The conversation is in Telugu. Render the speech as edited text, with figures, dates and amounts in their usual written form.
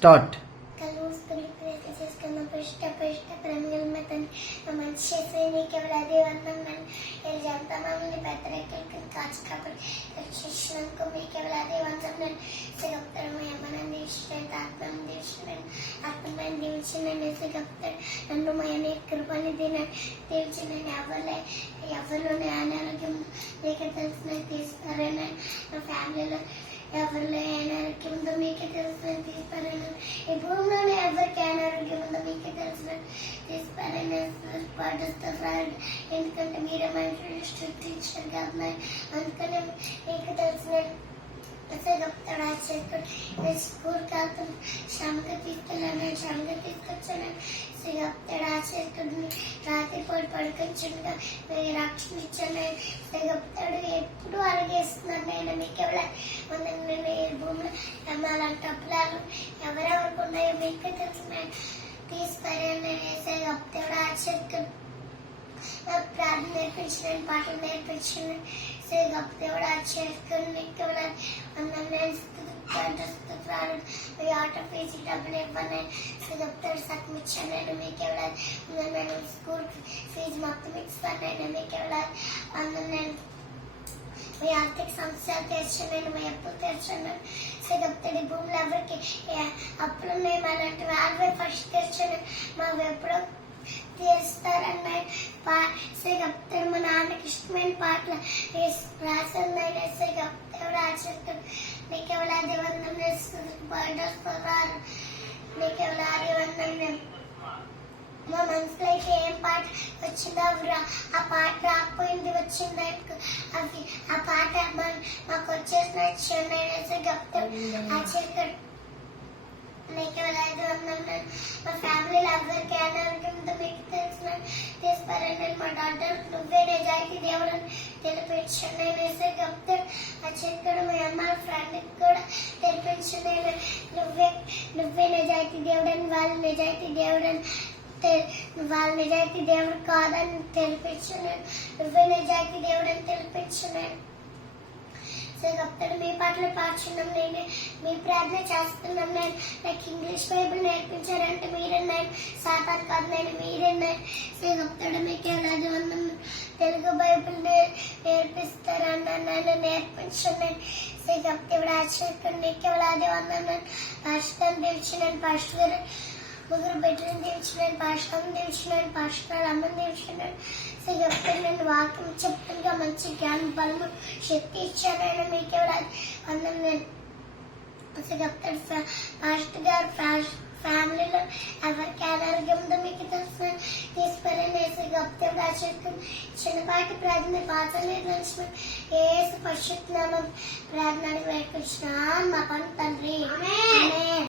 స్టార్ట్. కళ్ళు మూసుకొని ప్రయత్నం చేసుకున్న పుష్ట ప్రేమల మెతని మంచి చేసే నీకెవరది వందనం ఎల్జంతమని పెద్దరెక్కలకి కాచి కాబట్టి రక్షించినందుకు మీకెవరది వందనం సిగప్తాడు ఏమన్నా దీక్షించండి ఆత్మను దీక్షించండి ఆత్మని దీవించినండి సిగప్తాడు నన్ను మయని కృపని దీవించినండి ఎవరిలోనే అనారోగ్యం నీకే తెలిసిన తీస్తారని నా ఫ్యామిలీలో ఎవరిలో అనారోగ్యం ఉందో మీకే తెలుసు తీస్తారని ఈ భూమిలోనే ఎవరికి అనారోగ్యం ఉందో మీకే తెలుసు తీస్తారని పాటిస్తారు. ఎందుకంటే మీరే మనుషులు సృష్టించారు కదా, అందుకనే మీకు తెలిసిన స్కూల్కి వెళ్తాను శ్రమగా తీసుకొచ్చాను సిగప్తాడు ఆశిస్తుంది రాత్రి పూట పడుకొచ్చుండగా మీరు రక్షణ ఇచ్చాను సిగప్తాడు ఎప్పుడు అడిగేస్తున్నాను నేను మీకు ఎవరైనా భూమిలో అలాంటప్పుడు ఎవరెవరికి ఉన్నాయో మీకే తెలుసు తీస్తారని సిగప్తాడు ఆశిస్తుంది ప్రార్థన నేర్పించిన పాటలు నేర్పించిన దేవుడు ఆశ్చర్యకుని మీకు ఆటో ఫీజు డబ్బులు ఇవ్వని చెప్తాడు సగం ఇచ్చాను మీకు ఎవరు స్కూల్ ఫీజు మొత్తం ఇస్తాను మీకు ఎవరు నేను మీ ఆర్థిక సమస్యలు తీర్చాను మీ అప్పులు తీర్చాను చెప్తాడు భూములు ఎవరికి అప్పులు మేము అలాంటి వారివే ఫస్ట్ తీర్చాను మాకు ఎప్పుడో తీస్తారన్న చెప్తాడు మా నాన్నకి ఇష్టమైన పాటలు రాసిందని చెప్తాడు ఆచరిస్తాడు మీకు ఎవరి వందం బర్త్డేస్తారు మీకు ఎవరి వందం మా మనసులో అయితే ఏం పాట వచ్చిందో ఆ పాట రాకపోయింది వచ్చింది అవి ఆ పాట మాకు వచ్చేసిన చెప్తాడు ఆచరిస్తాడు మీకు ఎవరైతే వందం మా ఫ్యామిలీలో ఎవరికి అనారోగ్యంతో మీకు తీసుకోవాలని మా డాక్టర్ నువ్వే నిజాయితీ దేవుడు తెలిపించాను నేను వేసే చెప్తాడు ఆ చెక్కడు మీ అమ్మ ఫ్రెండ్కి కూడా తెలిపించాను నేను నువ్వే నిజాయితీ దేవుడని వాళ్ళ నిజాయితీ దేవుడు కాదని తెలిపించాను నువ్వే నిజాయితీ దేవుడని తెలిపించాను చెప్తాడు మీ పాటలు పాడుచున్నాం నేను మీ ప్రార్థన చేస్తున్నాం నేను నాకు ఇంగ్లీష్ బైబుల్ నేర్పించారంటే మీరన్నారు సాతాను కాదు నేను మీరన్నారు చెప్తాడు మీకు ఎలాది వందం తెలుగు బైబుల్ నేర్పిస్తారన్న నన్ను నేర్పించాను చెప్తాడు ఆశ్చర్యకుడు మీకు ఎలాది వందం పాస్టర్ తెలిసినాను పాస్టర్ ముగ్గురు బిడ్డలను దీవించినాను పాస్టర్ని దీవించినాను పాస్టర్ అమ్మని దీవించినాను చెప్తాడు నేను వాక్యం చెప్తుండగా మంచి జ్ఞానం బలము శక్తి ఇచ్చానని మీకు ఎవరు అందం నేను చెప్తాడు పాస్టర్ గారు ఫ్యామిలీలో ఎవరికి అనారోగ్యం ఉందో మీకు తెలుసు తీసుకుని చెప్తాడు ఆశక్తులు చిన్నపాటి ప్రార్థన పాత్రలు తెలిసిన ఏ పరిశుద్ధ నామం ప్రార్థన వేడుకొచ్చిన మా పని తండ్రి.